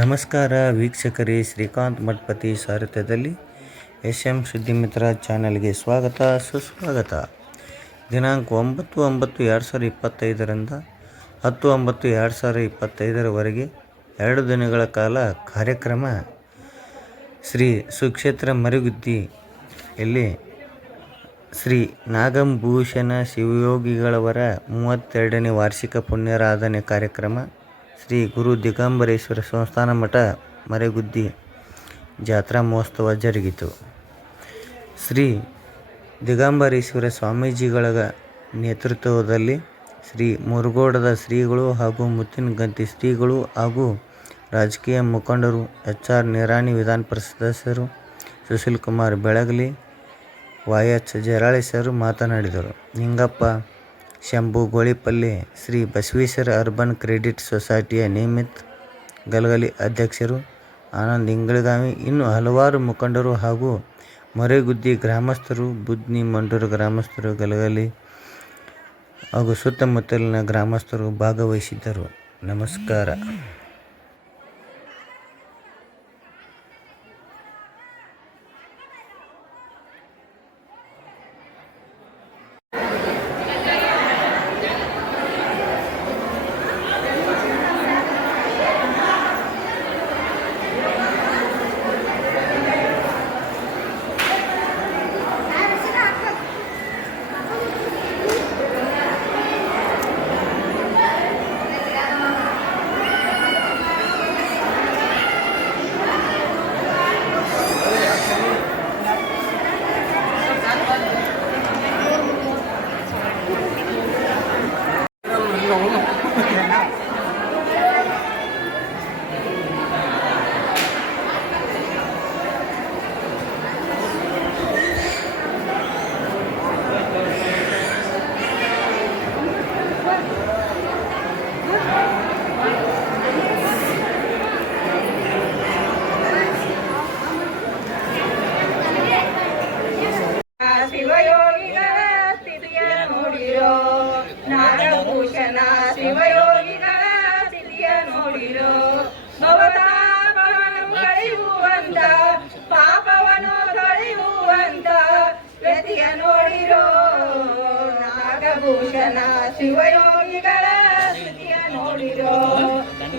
ನಮಸ್ಕಾರ ವೀಕ್ಷಕರೇ, ಶ್ರೀಕಾಂತ್ ಮಠಪತಿ ಸಾರಥ್ಯದಲ್ಲಿ ಎಸ್.ಎಂ. ಸುದ್ದಿಮಿತ್ರ ಚಾನೆಲ್ಗೆ ಸ್ವಾಗತ ಸುಸ್ವಾಗತ. ದಿನಾಂಕ 9/9/2025ರಿಂದ 10/9/2025 2 ದಿನಗಳ ಕಾಲ ಕಾರ್ಯಕ್ರಮ ಶ್ರೀ ಸುಕ್ಷೇತ್ರ ಮರಿಗುದ್ದಿಯಲ್ಲಿ ಶ್ರೀ ನಾಗಭೂಷಣ ಶಿವಯೋಗಿಗಳವರ 32ನೇ ವಾರ್ಷಿಕ ಪುಣ್ಯಾರಾಧನೆ ಕಾರ್ಯಕ್ರಮ ಶ್ರೀ ಗುರು ದಿಗಂಬರೇಶ್ವರ ಸಂಸ್ಥಾನ ಮಠ ಮರಿಗುದ್ದಿ ಜಾತ್ರಾ ಮಹೋತ್ಸವ ಜರುಗಿತು. ಶ್ರೀ ದಿಗಂಬರೇಶ್ವರ ಸ್ವಾಮೀಜಿಗಳ ನೇತೃತ್ವದಲ್ಲಿ ಶ್ರೀ ಮುರುಗೋಡದ ಶ್ರೀಗಳು ಹಾಗೂ ಮುತ್ತಿನಗಂತಿ ಶ್ರೀಗಳು ಹಾಗೂ ರಾಜಕೀಯ ಮುಖಂಡರು ಎಚ್.ಆರ್. ನಿರಾಣಿ, ವಿಧಾನ ಪರಿಷತ್ ಸದಸ್ಯರು ಸುಶೀಲ್ಕುಮಾರ್ ಬೆಳಗಲಿ, ವೈ.ಎಚ್. ಜರಾಳೇಶ್ವರು ಮಾತನಾಡಿದರು. ನಿಂಗಪ್ಪ ಶಂಭು ಗೋಳಿಪಲ್ಲಿ, ಶ್ರೀ ಬಸವೇಶ್ವರ ಅರ್ಬನ್ ಕ್ರೆಡಿಟ್ ಸೊಸೈಟಿಯ ನಿಯಮಿತ ಗಲಗಲಿ ಅಧ್ಯಕ್ಷರು ಆನಂದ್ ಇಂಗಳಗಾವಿ, ಇನ್ನು ಹಲವಾರು ಮುಖಂಡರು ಹಾಗೂ ಮರಿಗುದ್ದಿ ಗ್ರಾಮಸ್ಥರು, ಬುದ್ನಿ ಮಂಡೂರು ಗ್ರಾಮಸ್ಥರು, ಗಲಗಲಿ ಹಾಗೂ ಸುತ್ತಮುತ್ತಲಿನ ಗ್ರಾಮಸ್ಥರು ಭಾಗವಹಿಸಿದ್ದರು. ನಮಸ್ಕಾರ. ಶಿವಯೋಗಿಗಳ ಸ್ಥಿತಿಯ ನೋಡಿರೋ, ನಾಗಭೂಷಣ ಶಿವಯೋಗಿಗಳ ಸ್ಥಿತಿಯ ನೋಡಿರೋ, ಭವತಾಪವನ್ನು ಕಳೆಯುವಂತ, ಪಾಪವನ್ನು ಕಳೆಯುವಂತ ವ್ಯತಿಯ ನೋಡಿರೋ, ನಾಗಭೂಷಣ ಶಿವಯೋಗಿಗಳ ಸ್ಥಿತಿಯ ನೋಡಿರೋ,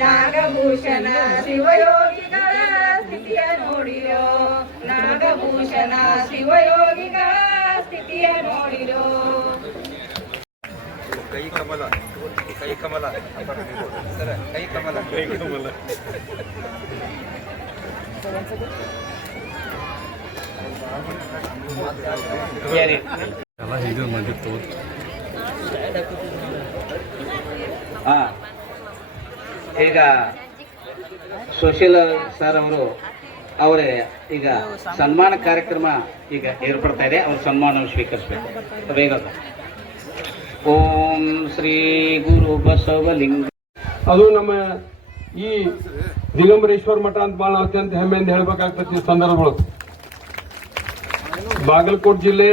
ನಾಗಭೂಷಣ ಶಿವಯೋಗಿಗಳ ಸ್ಥಿತಿಯ ನೋಡಿರೋ, ನಾಗಭೂಷಣ ಶಿವಯೋಗಿಗಳ ಸ್ಥಿತಿಯ ನೋಡಿರೋ. ಕೈ ಕಮಲ, ಕೈ ಕಮಲ, ಸರ ಕೈ ಕಮಲ, ಕೈ ಕಮಲ. ಈಗ ಸುಶೀಲ್ ಸರ್ ಅವರೇ ಈಗ ಸನ್ಮಾನ ಕಾರ್ಯಕ್ರಮ ಈಗ ಏರ್ಪಡ್ತಾ ಇದೆ. ಅವ್ರ ಸನ್ಮಾನವನ್ನು ಸ್ವೀಕರಿಸಬೇಕು. ಬೇಗ ಓಂ ಶ್ರೀ ಗುರು ಬಸವಲಿಂಗ. ಅದು ನಮ್ಮ ಈ ದಿಗಂಬರೇಶ್ವರ ಮಠ ಅಂತ ಭಾಳ ಅತ್ಯಂತ ಹೆಮ್ಮೆಯಿಂದ ಹೇಳ್ಬೇಕಾಗ್ತದೆ. ಈ ಸಂದರ್ಭಗಳು ಬಾಗಲಕೋಟೆ ಜಿಲ್ಲೆ,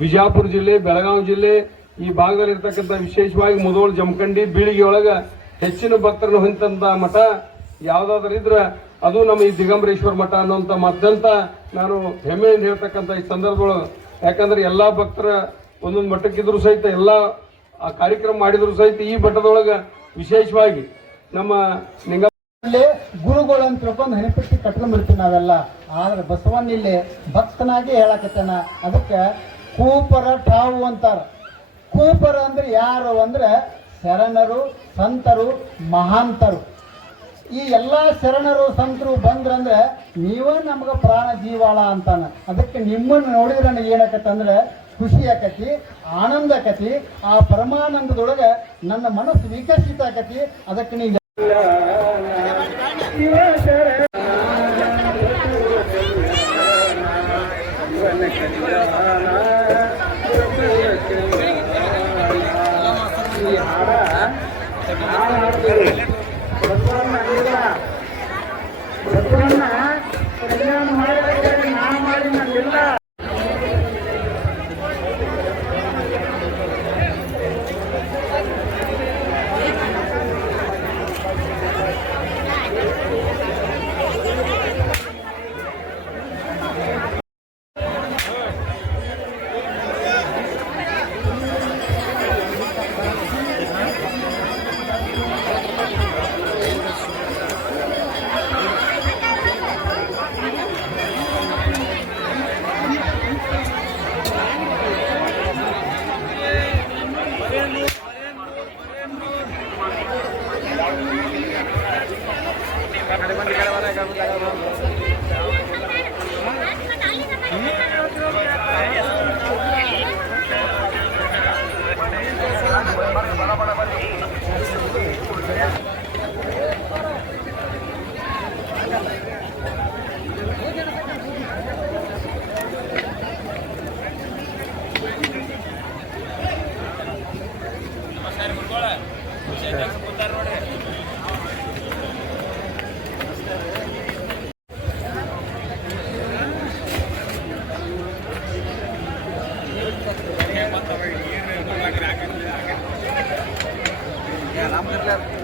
ಬಿಜಾಪುರ ಜಿಲ್ಲೆ, ಬೆಳಗಾವಿ ಜಿಲ್ಲೆ ಈ ಭಾಗದಲ್ಲಿ ಇರ್ತಕ್ಕಂಥ ವಿಶೇಷವಾಗಿ ಮುಧೋಳ, ಜಮಖಂಡಿ, ಬೀಳಿಗೆ ಒಳಗ ಹೆಚ್ಚಿನ ಭಕ್ತರನ್ನು ಹೊಂದಂತ ಮಠ ಯಾವ್ದಾದ್ರು ಇದ್ರೆ ಅದು ನಮ್ಮ ಈ ದಿಗಂಬರೇಶ್ವರ ಮಠ ಅನ್ನುವಂತ ಮತ್ತಂತ ನಾನು ಹೆಮ್ಮೆಯಿಂದ ಹೇಳ್ತಕ್ಕಂಥ ಈ ಸಂದರ್ಭದೊಳಗೆ. ಯಾಕಂದ್ರೆ ಎಲ್ಲಾ ಭಕ್ತರ ಒಂದೊಂದು ಮಠಕ್ಕಿದ್ರು ಸಹಿತ ಎಲ್ಲ ಆ ಕಾರ್ಯಕ್ರಮ ಮಾಡಿದ್ರು ಸಹಿತ ಈ ಮಠದೊಳಗ ವಿಶೇಷವಾಗಿ ನಮ್ಮ ಗುರುಗಳು ಅಂತ ತಿಳ್ಕೊಂಡು ಹಣಿಪಟ್ಟಿ ಕಟ್ಕೊಂಡ್ಬಿಡ್ತೀವಿ ನಾವೆಲ್ಲ. ಆದ್ರೆ ಬಸವಣ್ಣ ಇಲ್ಲಿ ಭಕ್ತನಾಗಿ ಹೇಳಕತ್ತಾನ. ಅದಕ್ಕೆ ಕೂಪರ ಠಾವು ಅಂತಾರ. ಕೂಪರ ಅಂದ್ರೆ ಯಾರು ಅಂದ್ರೆ ಶರಣರು, ಸಂತರು, ಮಹಾಂತರು. ಈ ಎಲ್ಲಾ ಶರಣರು ಸಂತರು ಬಂದ್ರಂದ್ರೆ ನೀವೇ ನಮ್ಗ ಪ್ರಾಣ ಜೀವಾಳ ಅಂತಾನ. ಅದಕ್ಕೆ ನಿಮ್ಮನ್ನು ನೋಡಿದ್ರೆ ನನಗೆ ಏನಾಕತ್ತಂದ್ರೆ ಖುಷಿ ಆಕತಿ, ಆನಂದ ಆಕತಿ. ಆ ಪರಮಾನಂದದೊಳಗ ನನ್ನ ಮನಸ್ಸು ವಿಕಸಿತ ಆಕತಿ. ಅದಕ್ಕೆ ನೀವು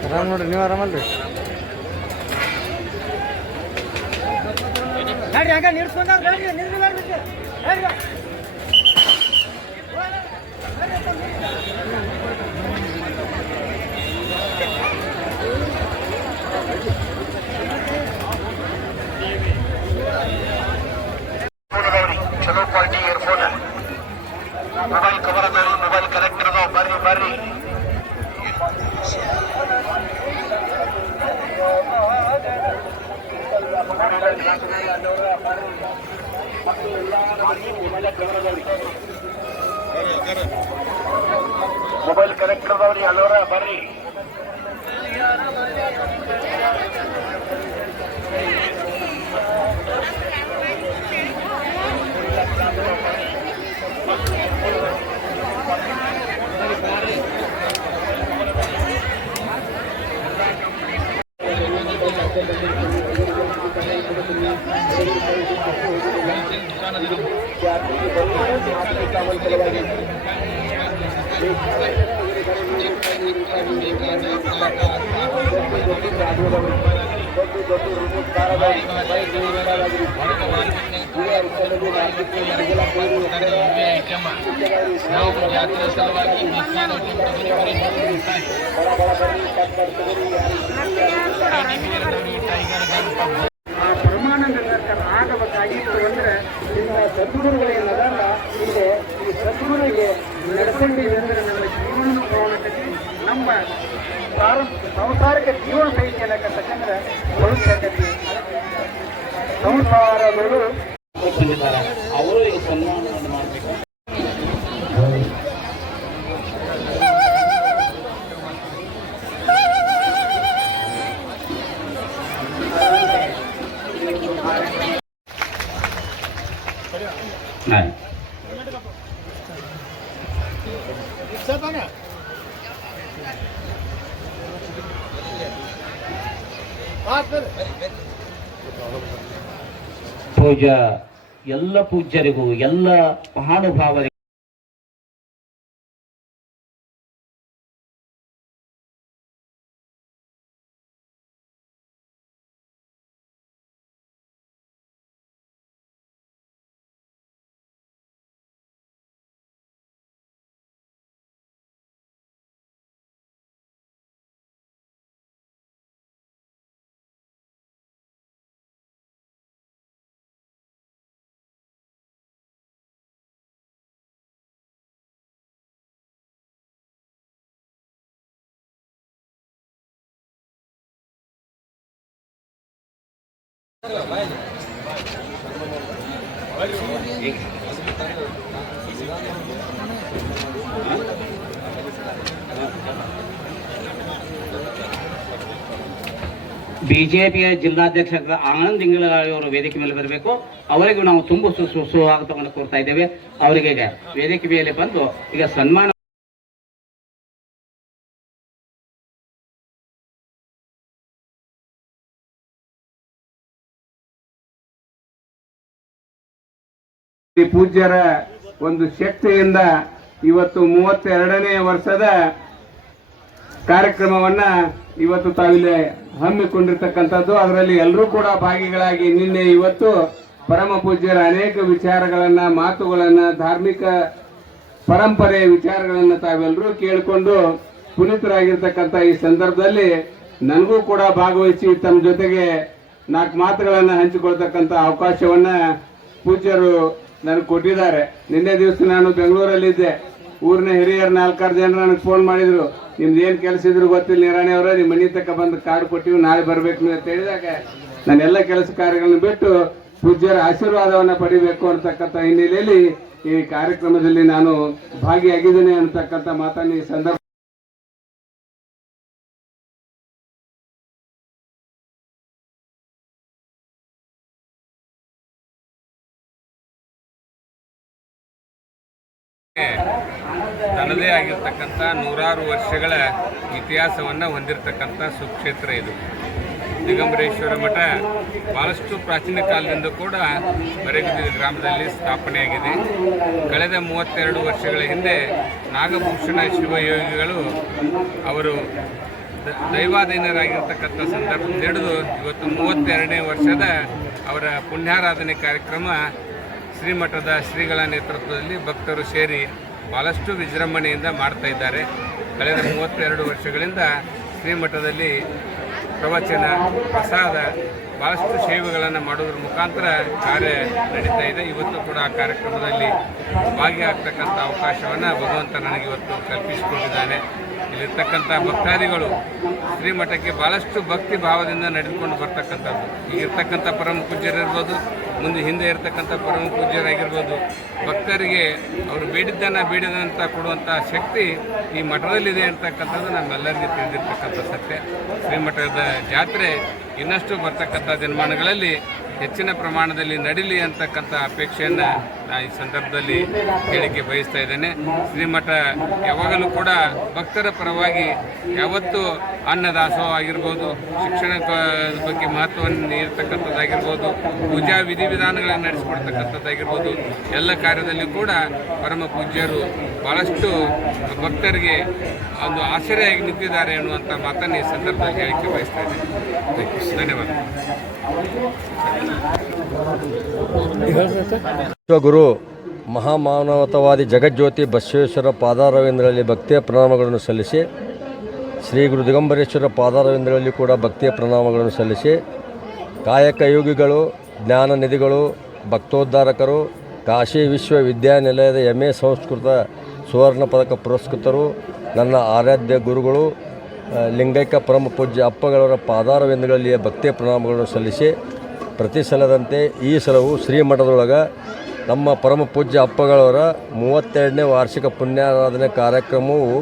ಆರಾಮ್ ನೋಡ್ರಿ, ನೀವು ಆರಾಮಲ್ರಿ? ಚಲೋ ಕ್ವಾಲಿಟಿ ಇಯರ್ಫೋನ್, ಮೊಬೈಲ್ ಕವರ್ ಅದಾವ, ಮೊಬೈಲ್ ಕನೆಕ್ಟರ್ ಅದಾವ. ಬರ್ರಿ ಬರ್ರಿ. ಮೊಬೈಲ್ ಕನೆಕ್ಟರ್ ಅದಾವ್ರಿ ಅಲ್ಲೋರ, ಬರ್ರಿ. ಪರಮಾನಂದ ಸರ್ಕಾರ ಆಗಬೇಕಾಗಿತ್ತು ಅಂದ್ರೆ ನಿಮ್ಮ ಸದ್ಗುರುಗಳೇನದಲ್ಲ, ಇಲ್ಲಿ ಈ ಸದ್ಗುರಿಗೆ ನಡ್ಕೊಂಡಿದೆ ಅಂದ್ರೆ ನಮ್ಮ ಜೀವನ ಪ್ರವಣತೆಗೆ ನಮ್ಮ ಸಂಸಾರಕ್ಕೆ ಜೀವನ ಸಹಿತ ಏನಕ್ಕಂತಂದ್ರೆ ಭವಿಷ್ಯದಲ್ಲಿ ಸಂಸಾರಗಳು ಬಂದಿದ್ದಾರೆ. ಅವರು ಈ ಸನ್ಮಾನವನ್ನು ಮಾಡಬೇಕು. ಪೂಜ್ಯ ಎಲ್ಲ ಪೂಜ್ಯರಿಗೂ ಎಲ್ಲ ಮಹಾನುಭಾವರಿಗೂ ಬಿಜೆಪಿಯ ಜಿಲ್ಲಾಧ್ಯಕ್ಷ ಆನಂದ್ ಇಂಗಳಗಾಳಿ ಅವರು ವೇದಿಕೆ ಮೇಲೆ ಬರಬೇಕು. ಅವರಿಗೂ ನಾವು ತುಂಬ ಸುಸ್ವಾಗತವನ್ನು ಕೋರ್ತಾ ಇದ್ದೇವೆ. ಅವರಿಗೆ ಈಗ ವೇದಿಕೆ ಮೇಲೆ ಬಂದು ಈಗ ಸನ್ಮಾನ ಪೂಜ್ಯರ ಒಂದು ಶಕ್ತಿಯಿಂದ ಇವತ್ತು 32ನೇ ವರ್ಷದ ಕಾರ್ಯಕ್ರಮವನ್ನ ಇವತ್ತು ತಾವಿಲ್ಲಿ ಹಮ್ಮಿಕೊಂಡಿರ್ತಕ್ಕಂಥದ್ದು. ಅದರಲ್ಲಿ ಎಲ್ಲರೂ ಕೂಡ ಭಾಗಿಗಳಾಗಿ ನಿನ್ನೆ ಇವತ್ತು ಪರಮ ಪೂಜ್ಯರ ಅನೇಕ ವಿಚಾರಗಳನ್ನ, ಮಾತುಗಳನ್ನ, ಧಾರ್ಮಿಕ ಪರಂಪರೆ ವಿಚಾರಗಳನ್ನ ತಾವೆಲ್ಲರೂ ಕೇಳಿಕೊಂಡು ಪುನೀತರಾಗಿರ್ತಕ್ಕಂಥ ಈ ಸಂದರ್ಭದಲ್ಲಿ ನನಗೂ ಕೂಡ ಭಾಗವಹಿಸಿ ತಮ್ಮ ಜೊತೆಗೆ 4 ಮಾತುಗಳನ್ನ ಹಂಚಿಕೊಳ್ತಕ್ಕಂಥ ಅವಕಾಶವನ್ನ ಪೂಜ್ಯರು ನನಗೆ ಕೊಟ್ಟಿದ್ದಾರೆ. ನಿನ್ನೆ ದಿವಸ ನಾನು ಬೆಂಗಳೂರಲ್ಲಿದ್ದೆ. ಊರಿನ ಹಿರಿಯರು 4-6 ಜನ ನನಗೆ ಫೋನ್ ಮಾಡಿದ್ರು, ನಿಮ್ದು ಏನು ಕೆಲಸ ಇದ್ರು ಗೊತ್ತಿಲ್ಲ ನಿರಾಣಿ ಅವರ, ನಿಮ್ಮ ಮನೆ ತಕ್ಕ ಬಂದು ಕಾರ್ಡ್ ಕೊಟ್ಟಿವಿ, ನಾಳೆ ಬರ್ಬೇಕು ನೀವು ಅಂತ ಹೇಳಿದಾಗ ನಾನು ಎಲ್ಲ ಕೆಲಸ ಕಾರ್ಯಗಳನ್ನು ಬಿಟ್ಟು ಪೂಜ್ಯರ ಆಶೀರ್ವಾದವನ್ನು ಪಡಿಬೇಕು ಅಂತಕ್ಕಂಥ ಹಿನ್ನೆಲೆಯಲ್ಲಿ ಈ ಕಾರ್ಯಕ್ರಮದಲ್ಲಿ ನಾನು ಭಾಗಿಯಾಗಿದ್ದೇನೆ ಅಂತಕ್ಕಂಥ ಮಾತನ್ನು ಈ ಸಂದರ್ಭ ತನ್ನದೇ ಆಗಿರ್ತಕ್ಕಂಥ ನೂರಾರು ವರ್ಷಗಳ ಇತಿಹಾಸವನ್ನು ಹೊಂದಿರತಕ್ಕಂಥ ಸುಕ್ಷೇತ್ರ ಇದು. ದಿಗಂಬರೇಶ್ವರ ಮಠ ಭಾಳಷ್ಟು ಪ್ರಾಚೀನ ಕಾಲದಿಂದ ಕೂಡ ಮರೆಗುದ್ದಿ ಗ್ರಾಮದಲ್ಲಿ ಸ್ಥಾಪನೆಯಾಗಿದೆ. ಕಳೆದ 32 ವರ್ಷಗಳ ಹಿಂದೆ ನಾಗಭೂಷಣ ಶಿವಯೋಗಿಗಳು ಅವರು ದೈವಾಧೀನರಾಗಿರ್ತಕ್ಕಂಥ ಸಂದರ್ಭ ಹಿಡಿದು ಇವತ್ತು 32ನೇ ವರ್ಷದ ಅವರ ಪುಣ್ಯಾರಾಧನೆ ಕಾರ್ಯಕ್ರಮ ಶ್ರೀಮಠದ ಶ್ರೀಗಳ ನೇತೃತ್ವದಲ್ಲಿ ಭಕ್ತರು ಸೇರಿ ಭಾಳಷ್ಟು ವಿಜೃಂಭಣೆಯಿಂದ ಮಾಡ್ತಾ ಇದ್ದಾರೆ. ಕಳೆದ 32 ವರ್ಷಗಳಿಂದ ಶ್ರೀಮಠದಲ್ಲಿ ಪ್ರವಚನ, ಪ್ರಸಾದ, ಭಾಳಷ್ಟು ಸೇವೆಗಳನ್ನು ಮಾಡೋದ್ರ ಮುಖಾಂತರ ಕಾರ್ಯ ನಡೀತಾ ಇದೆ. ಇವತ್ತು ಕೂಡ ಆ ಕಾರ್ಯಕ್ರಮದಲ್ಲಿ ಭಾಗಿಯಾಗ್ತಕ್ಕಂಥ ಅವಕಾಶವನ್ನು ಭಗವಂತ ನನಗೆ ಇವತ್ತು ಕಲ್ಪಿಸಿಕೊಟ್ಟಿದ್ದಾನೆ. ಇಲ್ಲಿರ್ತಕ್ಕಂಥ ಭಕ್ತಾದಿಗಳು ಶ್ರೀಮಠಕ್ಕೆ ಭಾಳಷ್ಟು ಭಕ್ತಿ ಭಾವದಿಂದ ನಡೆದುಕೊಂಡು ಬರ್ತಕ್ಕಂಥದ್ದು. ಈಗಿರ್ತಕ್ಕಂಥ ಪರಮ ಪೂಜ್ಯರಿರ್ಬೋದು, ಮುಂದೆ ಹಿಂದೆ ಇರತಕ್ಕಂಥ ಪರಮ ಪೂಜ್ಯರಾಗಿರ್ಬೋದು, ಭಕ್ತರಿಗೆ ಅವರು ಬೇಡಿದಂಥ ಕೊಡುವಂಥ ಶಕ್ತಿ ಈ ಮಠದಲ್ಲಿದೆ ಅಂತಕ್ಕಂಥದ್ದು ನಮ್ಮೆಲ್ಲರಿಗೂ ತಿಳಿದಿರ್ತಕ್ಕಂಥ ಸತ್ಯ. ಶ್ರೀಮಠದ ಜಾತ್ರೆ ಇನ್ನಷ್ಟು ಬರ್ತಕ್ಕಂಥ ದಿನಮಾನಗಳಲ್ಲಿ ಹೆಚ್ಚಿನ ಪ್ರಮಾಣದಲ್ಲಿ ನಡೀಲಿ ಅಂತಕ್ಕಂಥ ಅಪೇಕ್ಷೆಯನ್ನು ನಾನು ಈ ಸಂದರ್ಭದಲ್ಲಿ ಹೇಳಿಕೆ ಬಯಸ್ತಾ ಇದ್ದೇನೆ. ಶ್ರೀಮಠ ಯಾವಾಗಲೂ ಕೂಡ ಭಕ್ತರ ಪರವಾಗಿ ಯಾವತ್ತೂ ಅನ್ನದಾಸೋಹ ಆಗಿರ್ಬೋದು, ಶಿಕ್ಷಣ ಬಗ್ಗೆ ಮಹತ್ವವನ್ನು ನೀಡತಕ್ಕಂಥದ್ದಾಗಿರ್ಬೋದು, ಪೂಜಾ ವಿಧಿವಿಧಾನಗಳನ್ನು ನಡೆಸಿಕೊಡ್ತಕ್ಕಂಥದ್ದಾಗಿರ್ಬೋದು, ಎಲ್ಲ ಕಾರ್ಯದಲ್ಲಿ ಕೂಡ ಪರಮ ಪೂಜ್ಯರು ಭಾಳಷ್ಟು ಭಕ್ತರಿಗೆ ಒಂದು ಆಶ್ಚರ್ಯವಾಗಿ ನಿಂತಿದ್ದಾರೆ ಅನ್ನುವಂಥ ಮಾತನ್ನು ಈ ಸಂದರ್ಭದಲ್ಲಿ ಹೇಳಿಕೆ ಬಯಸ್ತಾ ಇದ್ದೇನೆ. ಧನ್ಯವಾದ. ವಿಶ್ವಗುರು ಮಹಾಮಾನವತಾವಾದಿ ಜಗಜ್ಯೋತಿ ಬಸವೇಶ್ವರ ಪಾದಾರವಿಂದರಲ್ಲಿ ಭಕ್ತಿಯ ಪ್ರಣಾಮಗಳನ್ನು ಸಲ್ಲಿಸಿ, ಶ್ರೀ ಗುರು ದಿಗಂಬರೇಶ್ವರ ಪಾದಾರವಿಂದರಲ್ಲಿ ಕೂಡ ಭಕ್ತಿಯ ಪ್ರಣಾಮಗಳನ್ನು ಸಲ್ಲಿಸಿ, ಕಾಯಕ ಯೋಗಿಗಳು, ಜ್ಞಾನ ನಿಧಿಗಳು, ಭಕ್ತೋದ್ಧಾರಕರು, ಕಾಶಿ ವಿಶ್ವವಿದ್ಯಾನಿಲಯದ MA ಸಂಸ್ಕೃತ ಸುವರ್ಣ ಪದಕ ಪುರಸ್ಕೃತರು, ನನ್ನ ಆರಾಧ್ಯ ಗುರುಗಳು ಲಿಂಗೈಕ್ಯ ಪರಮ ಪೂಜ್ಯ ಅಪ್ಪಗಳವರ ಪಾದಾರವಿಂದಗಳಲ್ಲಿ ಭಕ್ತಿಯ ಪ್ರಣಾಮಗಳನ್ನು ಸಲ್ಲಿಸಿ, ಪ್ರತಿ ಸಲದಂತೆ ಈ ಸಲವೂ ಶ್ರೀಮಠದೊಳಗೆ ನಮ್ಮ ಪರಮ ಪೂಜ್ಯ ಅಪ್ಪಗಳವರ 32ನೇ ವಾರ್ಷಿಕ ಪುಣ್ಯಾರಾಧನೆ ಕಾರ್ಯಕ್ರಮವು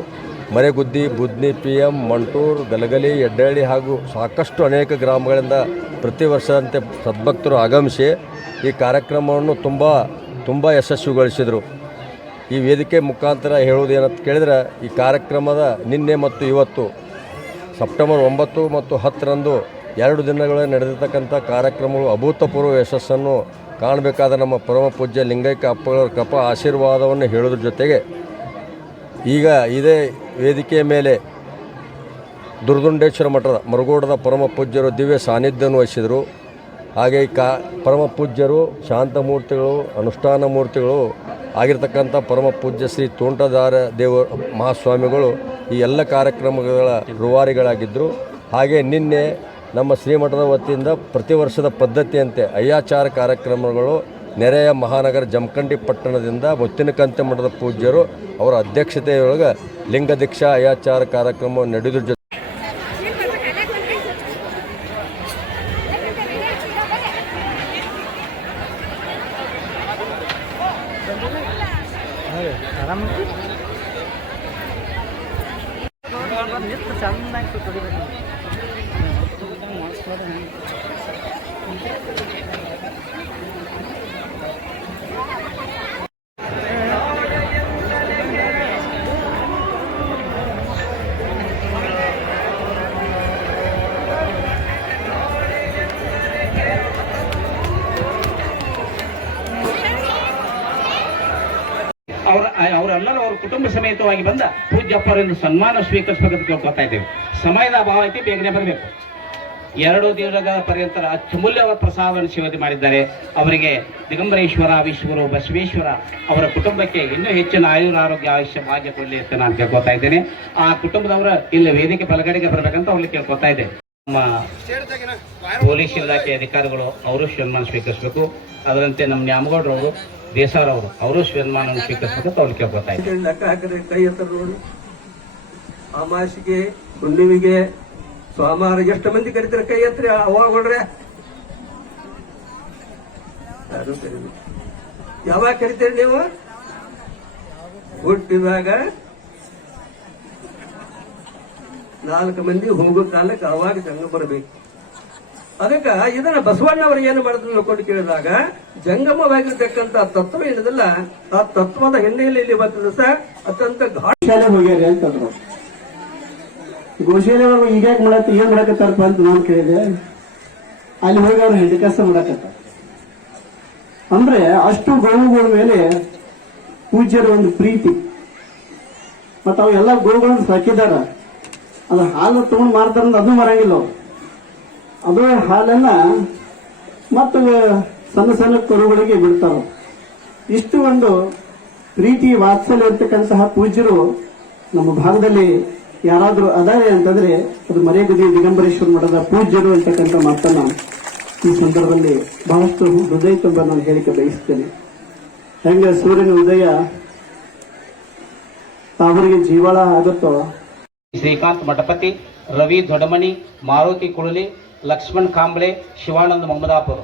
ಮರೆಗುದ್ದಿ, ಬುದ್ನಿ, PM, ಮಂಟೂರು, ಗಲಗಲಿ, ಯಡ್ಡಹಳ್ಳಿ ಹಾಗೂ ಸಾಕಷ್ಟು ಅನೇಕ ಗ್ರಾಮಗಳಿಂದ ಪ್ರತಿ ವರ್ಷದಂತೆ ಸದ್ಭಕ್ತರು ಆಗಮಿಸಿ ಈ ಕಾರ್ಯಕ್ರಮವನ್ನು ತುಂಬ ಯಶಸ್ವಿಗೊಳಿಸಿದರು. ಈ ವೇದಿಕೆ ಮುಖಾಂತರ ಹೇಳುವುದೇನಂತ ಕೇಳಿದರೆ, ಈ ಕಾರ್ಯಕ್ರಮದ ನಿನ್ನೆ ಮತ್ತು ಇವತ್ತು ಸೆಪ್ಟೆಂಬರ್ 9 ಮತ್ತು 10ರಂದು 2 ದಿನಗಳ ನಡೆದಿರ್ತಕ್ಕಂಥ ಕಾರ್ಯಕ್ರಮಗಳು ಅಭೂತಪೂರ್ವ ಯಶಸ್ಸನ್ನು ಕಾಣಬೇಕಾದ ನಮ್ಮ ಪರಮ ಪೂಜ್ಯ ಲಿಂಗೈಕ್ಯ ಅಪ್ಪಗಳವರ ಕೃಪಾ ಆಶೀರ್ವಾದವನ್ನು ಹೇಳೋದ್ರ ಜೊತೆಗೆ ಈಗ ಇದೇ ವೇದಿಕೆಯ ಮೇಲೆ ದುರ್ದುಂಡೇಶ್ವರ ಮಠದ ಮರುಗೋಡದ ಪರಮ ಪೂಜ್ಯರು ದಿವ್ಯ ಸಾನ್ನಿಧ್ಯವನ್ನು ವಹಿಸಿದರು. ಹಾಗೆ ಪರಮ ಪೂಜ್ಯರು ಶಾಂತಮೂರ್ತಿಗಳು, ಅನುಷ್ಠಾನ ಮೂರ್ತಿಗಳು ಆಗಿರ್ತಕ್ಕಂಥ ಪರಮ ಪೂಜ್ಯ ಶ್ರೀ ತೋಂಟದಾರ ದೇವ ಮಹಾಸ್ವಾಮಿಗಳು ಈ ಎಲ್ಲ ಕಾರ್ಯಕ್ರಮಗಳ ರೂವಾರಿಗಳಾಗಿದ್ದರು. ಹಾಗೆ ನಿನ್ನೆ ನಮ್ಮ ಶ್ರೀಮಠದ ವತಿಯಿಂದ ಪ್ರತಿ ವರ್ಷದ ಪದ್ಧತಿಯಂತೆ ಅಯ್ಯಾಚಾರ ಕಾರ್ಯಕ್ರಮಗಳು ನೆರೆಯ ಮಹಾನಗರ ಜಮಖಂಡಿ ಪಟ್ಟಣದಿಂದ ಮುತ್ತಿನಕಂತೆ ಮಠದ ಪೂಜ್ಯರು ಅವರ ಅಧ್ಯಕ್ಷತೆಯೊಳಗೆ ಲಿಂಗ ದೀಕ್ಷಾ ಅಯ್ಯಾಚಾರ ಕಾರ್ಯಕ್ರಮ ನಡೆಯುದ್ರ ಜೊತೆ ಅವರೆಲ್ಲರೂ ಅವ್ರ ಕುಟುಂಬ ಸಮೇತವಾಗಿ ಬಂದ ಪೂಜ್ಯಪ್ಪರನ್ನು ಸನ್ಮಾನ ಸ್ವೀಕರಿಸಬೇಕಂತ ಕೇಳ್ಕೊತಾ ಇದ್ದೇವೆ. ಸಮಯದ ಅಭಾವ ಐತಿ, ಬೇಗನೆ ಬರಬೇಕು. 2 ದಿನಗಳ ಪರ್ಯಂತ ಅತ್ಯಮೂಲ್ಯವಾದ ಪ್ರಸಾದವನ್ನು ಸೇವನೆ ಮಾಡಿದ್ದಾರೆ. ಅವರಿಗೆ ದಿಗಂಬರೇಶ್ವರ, ವಿಶ್ವಗುರು ಬಸವೇಶ್ವರ ಅವರ ಕುಟುಂಬಕ್ಕೆ ಇನ್ನೂ ಹೆಚ್ಚಿನ ಆಯುರಾರೋಗ್ಯ ಆಯುಷ್ಯ ಭಾಗ್ಯ ಕೊಡಲಿ ಅಂತ ನಾನು ಕೇಳ್ಕೊತಾ ಇದ್ದೇನೆ. ಆ ಕುಟುಂಬದವರ ಇಲ್ಲಿ ವೇದಿಕೆ ಬಲಗಡೆಗೆ ಬರಬೇಕಂತ ಅವ್ರಿಗೆ ಕೇಳ್ಕೊತಾ ಇದೆ. ನಮ್ಮ ಪೊಲೀಸ್ ಇಲಾಖೆ ಅಧಿಕಾರಿಗಳು ಅವರು ಸನ್ಮಾನ ಸ್ವೀಕರಿಸಬೇಕು. ಅದರಂತೆ ನಮ್ಮ ನ್ಯಾಮಗೌಡರವರು, ದೇಸಾರವರು ಅವರು ಸನ್ಮಾನವನ್ನು ಸ್ವೀಕರಿಸಬೇಕು ಅಂತ ಅವ್ರಿಗೆ ಕೇಳ್ಕೊತಾ ಇದ್ದಾರೆ. ಅಮಾಸಿಗೆ ಹುಣ್ಣಿಮೆಗೆ ಸೋಮವಾರ ಎಷ್ಟು ಮಂದಿ ಕರಿತೀರ ಕೈ ಎತ್ರಿ ಅವಾಗೊಳ್ರೆ ಯಾರು ಕರೀರಿ. ಯಾವಾಗ ಕರಿತೀರಿ ನೀವು? ಹುಟ್ಟಿದಾಗ 4 ಮಂದಿ ಹೋಗೋ ಕಾಲಕ್ಕೆ ಅವಾಗ ಜಂಗ ಬರಬೇಕು. ಅದಕ್ಕ ಇದನ್ನ ಬಸವಣ್ಣವರು ಏನು ಮಾಡಿದ್ರು ನೋಡ್ಕೊಂಡು ಕೇಳಿದಾಗ ಜಂಗಮವಾಗಿರ್ತಕ್ಕಂಥ ತತ್ವ ಏನಿದಲ್ಲ ಆ ತತ್ವದ ಹಿನ್ನೆಲೆಯಲ್ಲಿ ಇಲ್ಲಿ ಬರ್ತದೆ ಸರ್ ಅತ್ಯಂತ ಗೋಶಾಲೆ ಹೋಗ್ಯಾರಿ ಅಂತಂದ್ರು. ಗೋಶಾಲೆ ಈಗ ಏನ್ ಮಾಡಕತ್ತಾರಪ್ಪ ಅಂತ ನಾನು ಕೇಳಿದೆ. ಅಲ್ಲಿ ಹೋಗಿ ಅವ್ರು ಹೆಂಡಿ ಕೆಲಸ ಮಾಡಕತ್ತ ಅಂದ್ರೆ ಅಷ್ಟು ಗೋವುಗಳ ಮೇಲೆ ಪೂಜ್ಯರ ಒಂದು ಪ್ರೀತಿ ಮತ್ತ ಅವು ಎಲ್ಲ ಗೋವುಗಳನ್ನು ಸಾಕಿದಾರ. ಅದು ಹಾಲು ತಗೊಂಡು ಮಾರ್ತಾರ ಅದು ಮರಂಗಿಲ್ಲ ಅವ್ರು. ಅದು ಹಾಲನ್ನ ಮತ್ತು ಸಣ್ಣ ಸಣ್ಣ ಕರುಗಳಿಗೆ ಬಿಡ್ತಾರ. ಇಷ್ಟು ಒಂದು ಪ್ರೀತಿ ವಾತ್ಸಲ್ಯ ಇರ್ತಕ್ಕಂತಹ ಪೂಜ್ಯರು ನಮ್ಮ ಭಾಗದಲ್ಲಿ ಯಾರಾದ್ರೂ ಅದಾರೆ ಅಂತಂದ್ರೆ ಅದು ಮರೇಗುದಿ ದಿಗಂಬರೇಶ್ವರ ಮಠದ ಪೂಜ್ಯರು ಅಂತಕ್ಕಂಥ ಮಾತನ್ನ ಈ ಸಂದರ್ಭದಲ್ಲಿ ಬಹಳಷ್ಟು ಹೃದಯ ತುಂಬ ನಾನು ಹೇಳಿಕೆ ಬಯಸ್ತೇನೆ. ಹೆಂಗ ಸೂರ್ಯನ ಉದಯ ತಾವರಿಗೆ ಜೀವಾಳ ಆಗುತ್ತೋ. ಶ್ರೀಕಾಂತ್ ಮಠಪತಿ, ರವಿ ದೊಡಮಣಿ, ಮಾರುತಿ ಕುಳಲಿ, ಲಕ್ಷ್ಮಣ್ ಕಾಂಬ್ಳೆ, ಶಿವಾನಂದ ಮಮದಾಪುರ.